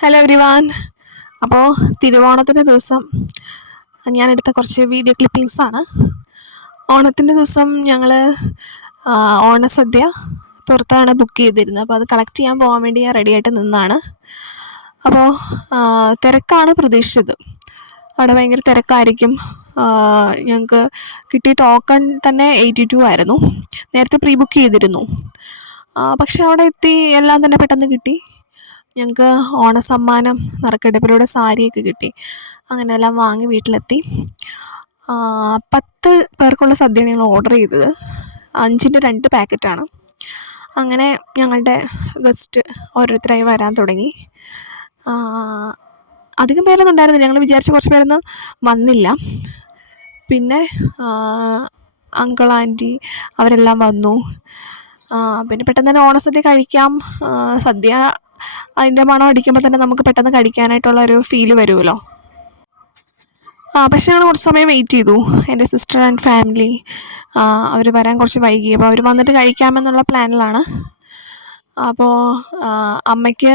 Hello everyone. അപ്പോൾ തിരുവോണത്തിൻ്റെ ദിവസം ഞാനെടുത്ത കുറച്ച് വീഡിയോ ക്ലിപ്പിങ്സാണ്. ഓണത്തിൻ്റെ ദിവസം ഞങ്ങൾ ഓണസദ്യ പുറത്താണ് ബുക്ക് ചെയ്തിരുന്നത്. അപ്പോൾ അത് കളക്ട് ചെയ്യാൻ പോകാൻ വേണ്ടി ഞാൻ റെഡിയായിട്ട് നിന്നാണ്. അപ്പോൾ തിരക്കാണ് പ്രതീക്ഷിച്ചത്. അവിടെ ഭയങ്കര തിരക്കായിരിക്കും. ഞങ്ങൾക്ക് കിട്ടിയ ടോക്കൺ തന്നെ 82 ആയിരുന്നു. നേരത്തെ പ്രീ ബുക്ക് ചെയ്തിരുന്നു. പക്ഷെ അവിടെ എത്തി എല്ലാം തന്നെ പെട്ടെന്ന് കിട്ടി. ഞങ്ങൾക്ക് ഓണസമ്മാനം നറുക്കെടുപ്പിലൂടെ സാരിയൊക്കെ കിട്ടി. അങ്ങനെ എല്ലാം വാങ്ങി വീട്ടിലെത്തി. 10 പേർക്കുള്ള സദ്യയാണ് ഞങ്ങൾ ഓർഡർ ചെയ്തത്. 5ൻ്റെ 2 പാക്കറ്റാണ്. അങ്ങനെ ഞങ്ങളുടെ ഗസ്റ്റ് ഓരോരുത്തരായി വരാൻ തുടങ്ങി. അധികം പേരൊന്നും ഉണ്ടായിരുന്നില്ല. ഞങ്ങൾ വിചാരിച്ച കുറച്ച് പേരൊന്നും വന്നില്ല. പിന്നെ അങ്കിൾ ആൻറ്റി അവരെല്ലാം വന്നു. പിന്നെ പെട്ടെന്ന് തന്നെ ഓണസദ്യ കഴിക്കാം. സദ്യ അതിൻ്റെ മണം അടിക്കുമ്പോൾ തന്നെ നമുക്ക് പെട്ടെന്ന് കഴിക്കാനായിട്ടുള്ള ഒരു ഫീല് വരുമല്ലോ. പക്ഷെ ഞങ്ങൾ കുറച്ച് സമയം വെയിറ്റ് ചെയ്തു. എൻ്റെ സിസ്റ്റർ ആൻഡ് ഫാമിലി അവർ വരാൻ കുറച്ച് വൈകി. അപ്പോൾ അവർ വന്നിട്ട് കഴിക്കാമെന്നുള്ള പ്ലാനിലാണ്. അപ്പോൾ അമ്മയ്ക്ക്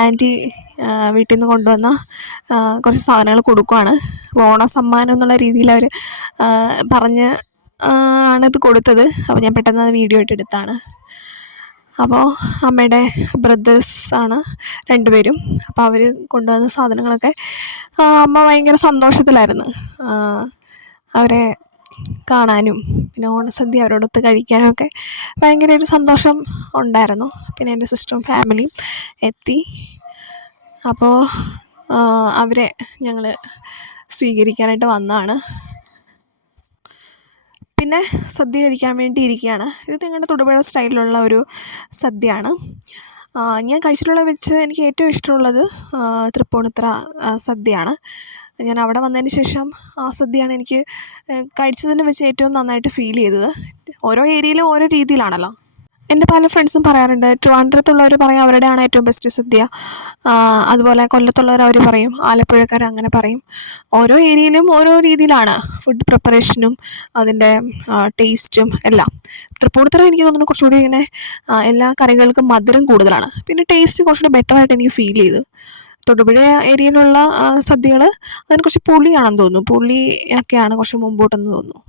ആൻറ്റി വീട്ടിൽ നിന്ന് കൊണ്ടുവന്ന കുറച്ച് സാധനങ്ങൾ കൊടുക്കുകയാണ്. ഓണസമ്മാനം എന്നുള്ള രീതിയിൽ അവർ പറഞ്ഞ് ആണിത് കൊടുത്തത്. അപ്പോൾ ഞാൻ പെട്ടെന്ന് അത് വീഡിയോ ഇട്ടെടുത്താണ്. അപ്പോൾ അമ്മയുടെ ബ്രദേഴ്സാണ് 2 പേരും. അപ്പോൾ അവർ കൊണ്ടുവന്ന സാധനങ്ങളൊക്കെ അമ്മ ഭയങ്കര സന്തോഷത്തിലായിരുന്നു. അവരെ കാണാനും പിന്നെ ഓണസദ്യ അവരോടൊത്ത് കഴിക്കാനും ഒക്കെ ഭയങ്കര ഒരു സന്തോഷം ഉണ്ടായിരുന്നു. പിന്നെ എൻ്റെ സിസ്റ്ററും ഫാമിലിയും എത്തി. അപ്പോൾ അവരെ ഞങ്ങൾ സ്വീകരിക്കാനായിട്ട് വന്നതാണ്. പിന്നെ സദ്യ കഴിക്കാൻ വേണ്ടി ഇരിക്കുകയാണ്. ഇത് ഞങ്ങളുടെ തൊടുപുഴ സ്റ്റൈലിലുള്ള ഒരു സദ്യയാണ്. ഞാൻ കഴിച്ചിട്ടുള്ളത് വെച്ച് എനിക്ക് ഏറ്റവും ഇഷ്ടമുള്ളത് തൃപ്പൂണിത്തുറ സദ്യയാണ്. ഞാൻ അവിടെ വന്നതിന് ശേഷം ആ സദ്യയാണ് എനിക്ക് കഴിച്ചതിന് വെച്ച് ഏറ്റവും നന്നായിട്ട് ഫീൽ ചെയ്തത്. ഓരോ ഏരിയയിലും ഓരോ രീതിയിലാണല്ലോ. എൻ്റെ പല ഫ്രണ്ട്സും പറയാറുണ്ട്, ട്രിവാൻഡ്രത്തുള്ളവർ പറയും അവരുടെയാണ് ഏറ്റവും ബെസ്റ്റ് സദ്യ. അതുപോലെ കൊല്ലത്തുള്ളവർ അവർ പറയും, ആലപ്പുഴക്കാർ അങ്ങനെ പറയും. ഓരോ ഏരിയയിലും ഓരോ രീതിയിലാണ് ഫുഡ് പ്രിപ്പറേഷനും അതിൻ്റെ ടേസ്റ്റും എല്ലാം. തൃപ്പൂണിത്തുറ എനിക്ക് തോന്നുന്നു കുറച്ചുകൂടി ഇങ്ങനെ എല്ലാ കറികൾക്കും മധുരം കൂടുതലാണ്. പിന്നെ ടേസ്റ്റ് കുറച്ചുകൂടി ബെറ്ററായിട്ട് എനിക്ക് ഫീൽ ചെയ്തു. തൊടുപുഴ ഏരിയയിലുള്ള സദ്യകൾ അതിന് കുറച്ച് പുളിയാണെന്ന് തോന്നുന്നു. പുളി ഒക്കെയാണ് കുറച്ച് മുമ്പോട്ടെന്ന് തോന്നുന്നു.